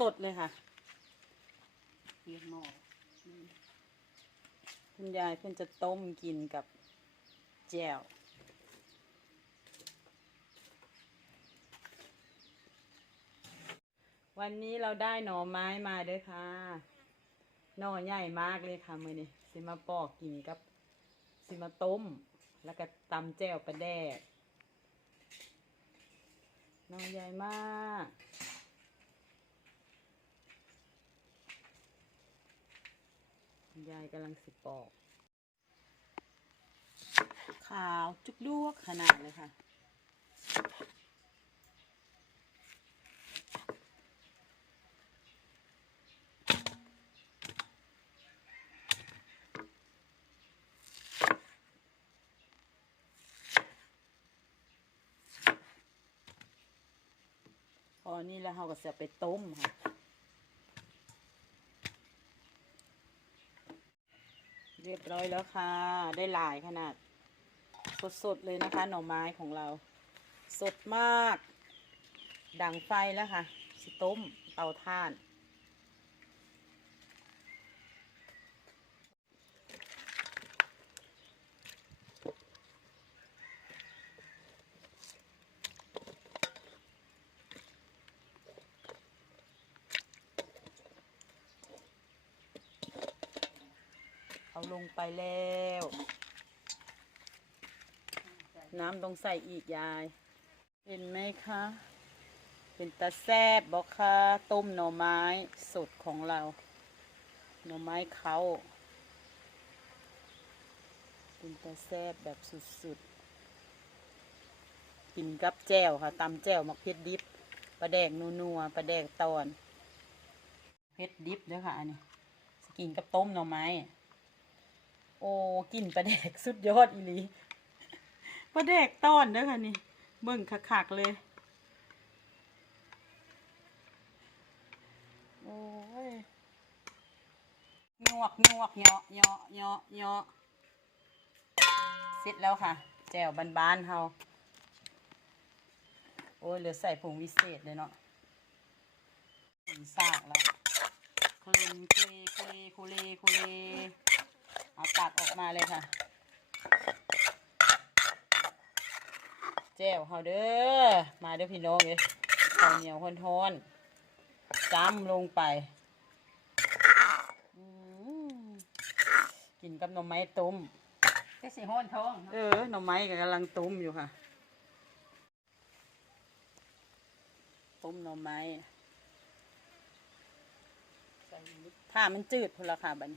สดๆเลยค่ะเรียมหม้อคุณยายเพิ่นจะต้มกินกับแจ่ววันนี้เราได้หน่อไม้มาเด้วยค่ะ หน่อใหญ่มากเลยค่ะมือนี้สิมาปอกกินกับสิมาต้ม แล้วก็ตำแจ่วปลาแดกหน่อใหญ่มากคุณ ยายกำลังสิปอก ขาวจุกลวกขนาดเลยค่ะ พอนี่แล้วเราก็จะไปต้มค่ะ เรียบร้อยแล้วค่ะ ได้หลายขนาด สดๆเลยนะคะ หน่อไม้ของเรา สดมาก ดังไฟแล้วค่ะ สิต้มเตาถ่าน เอาลงไปแล้ว น้ำต้องใส่อีกยาย เห็นไหมคะ เป็นตาแซบบอกค่ะ ต้มหน่อไม้สดของเรา หน่อไม้เขาเป็นตาแซบแบบสุดๆ กินกับแจ่วค่ะตำแจ่วมักเผ็ดดิบปลาแดกนัวๆปลาแดกตอนเผ็ดดิบเด้วยค่ะอันนี้สิกินกับต้มหน่อไม้ โอ้กินปลาแดกสุดยอดอีหลีปลาแดกต้อนเด้อค่ะนี่เบิ่งคักๆเลยโอ้ยงวกงวกเหยาะเหยาะเหยาะเหยาะเสร็จแล้วค่ะ แจ่วบานๆเฮาโอ้ยเหลือใส่ผงวิเศษเลยเนาะผงซากแล้วคลุนคุเลคุเลคุเลคุเล เอาตักออกมาเลยค่ะแจ่วเฮาเด้อมาเด้อพี่น้องเลยข้าวเหนียวท้อนๆจ้ำลงไปอืมกินกับหน่อไม้ต้มจะสิห้อนท้องเออหน่อไม้ก็กำลังต้มอยู่ค่ะต้มหน่อไม้ใส่นิดถ้ามันจืดพนละค่ะบัดน